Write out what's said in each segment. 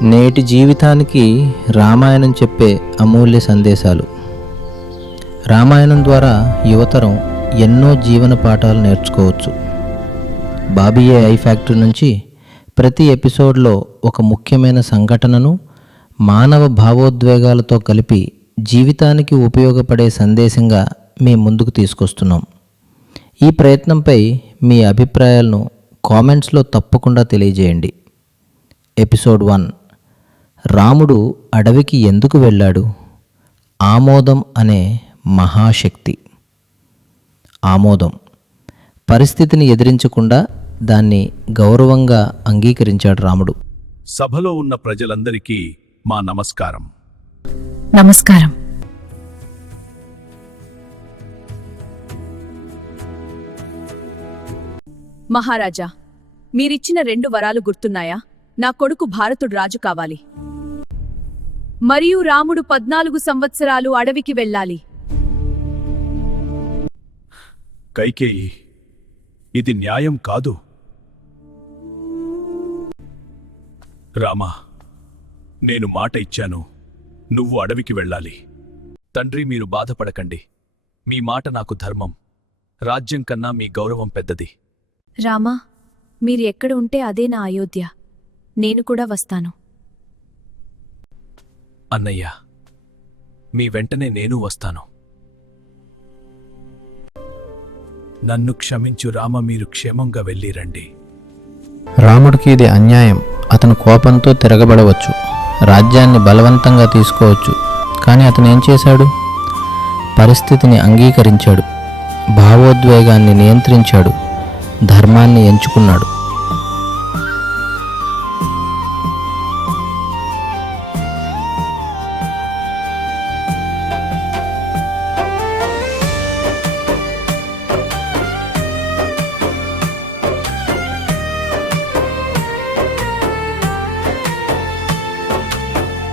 నేటి జీవితానికి రామాయణం చెప్పే అమూల్య సందేశాలు. రామాయణం ద్వారా యువతరం ఎన్నో జీవన పాఠాలు నేర్చుకోవచ్చు. బాబియే ఐ ఫ్యాక్టరీ నుంచి ప్రతి ఎపిసోడ్లో ఒక ముఖ్యమైన సంఘటనను మానవ భావోద్వేగాలతో కలిపి జీవితానికి ఉపయోగపడే సందేశంగా మీ ముందుకు తీసుకొస్తున్నాం. ఈ ప్రయత్నంపై మీ అభిప్రాయాలను కామెంట్స్లో తప్పకుండా తెలియజేయండి. ఎపిసోడ్ 1, రాముడు అడవికి ఎందుకు వెళ్ళాడు? ఆమోదం అనే మహాశక్తి. ఆమోదం పరిస్థితిని ఎదిరించకుండా దాన్ని గౌరవంగా అంగీకరించాడు రాముడు. సభలో ఉన్న ప్రజలందరికీ మా నమస్కారం. నమస్కారం. మహారాజా, మీరిచ్చిన 2 వరాలు గుర్తున్నాయా? నా కొడుకు భారతుడు రాజు కావాలి, మరియు రాముడు 14 సంవత్సరాలు అడవికి వెళ్ళాలి. కైకేయి, ఇది న్యాయం కాదు. రామా, నేను మాట ఇచ్చాను, నువ్వు అడవికి వెళ్ళాలి. తండ్రి, మీరు బాధపడకండి. మీ మాట నాకు ధర్మం. రాజ్యం కన్నా మీ గౌరవం పెద్దది. రామా, మీరు ఎక్కడ ఉంటే అదే నా అయోధ్య. నేను కూడా వస్తాను. అన్నయ్య, మీ వెంటనే నేను వస్తాను. నన్ను క్షమించు రామ, మీరు క్షేమంగా వెళ్ళిరండి. రాముడికి ఇది అన్యాయం. అతను కోపంతో తిరగబడవచ్చు, రాజ్యాన్ని బలవంతంగా తీసుకోవచ్చు. కానీ అతను ఏం చేశాడు? పరిస్థితిని అంగీకరించాడు, భావోద్వేగాన్ని నియంత్రించాడు, ధర్మాన్ని ఎంచుకున్నాడు.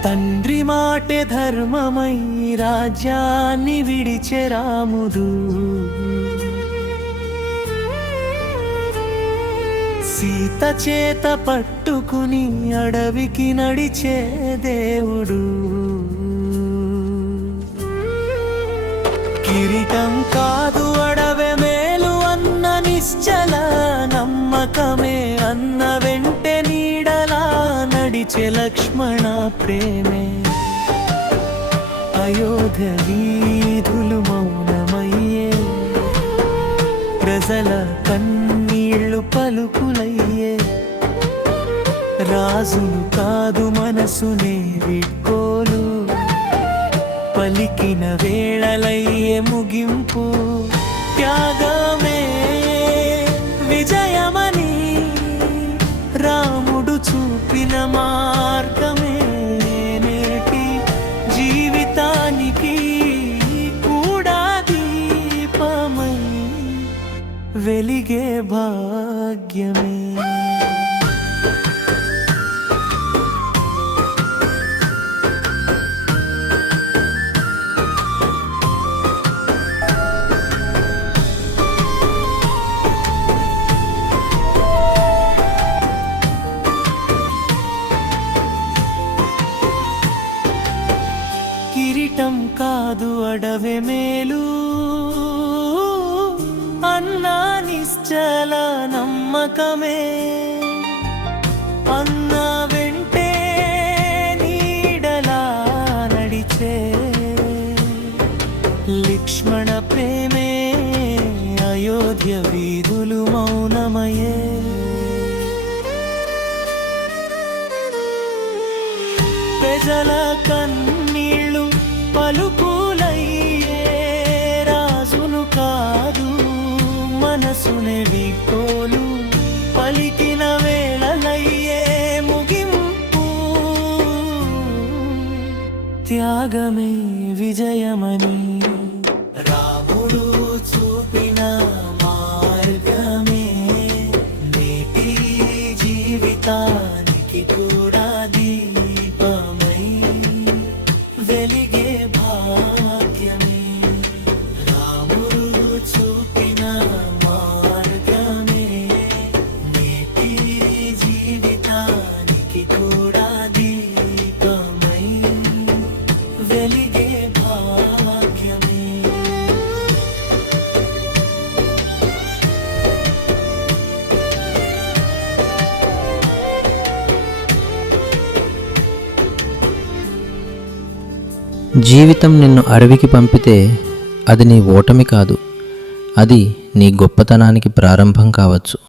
తండ్రి మాటే ధర్మమై రాజ్యాన్ని విడిచే రాముడు, సీత చేత పట్టుకుని అడవికి నడిచే దేవుడు. కిరీటం కాదు అడవే మేలు అన్న నిశ్చల నమ్మకమే, అన్న వెంటే నీడలా నడిచే లక్ష్మణ ప్రేమే. అయోధ్య వీధులు మౌనమయ్యే, ప్రజల కన్నీళ్లు పలుకులయ్యే. రాజును కాదు మనసునే విడ్కోలు, పలికిన వేళలయ్యే ముగింపు. త్యాగమే విజయమని రాముడు చూపిన మార్గమే, నేటి జీవితానికి కూడా దీపమై వెలిగే భాగ్యమే. కిరీటం కాదు అడవే మేలు అన్నా నిశ్చల నమ్మకమే, అన్న వెంటే నీడలా నడిచే లక్ష్మణ ప్రేమే. అయోధ్య వీధులు మౌనమయే, ప్రజల కన్నీళ్లు పలుకులయ్యే. రాజును కాదు మనసునే వీకోలు, పలికిన వేళలయ్యే ముగింపు. త్యాగమే విజయమని రాముడు చూపిన మార్గమే, నేటి జీవితానికి కూడా దీపమై వెలిగే భాగ్యమే. రాముడు చూపిన మార్గమే, నేటి జీవితానికి కూడా దీపమై జీవితం నిన్ను అడవికి పంపితే అది నీ ఓటమి కాదు, అది నీ గొప్పతనానికి ప్రారంభం కావచ్చు.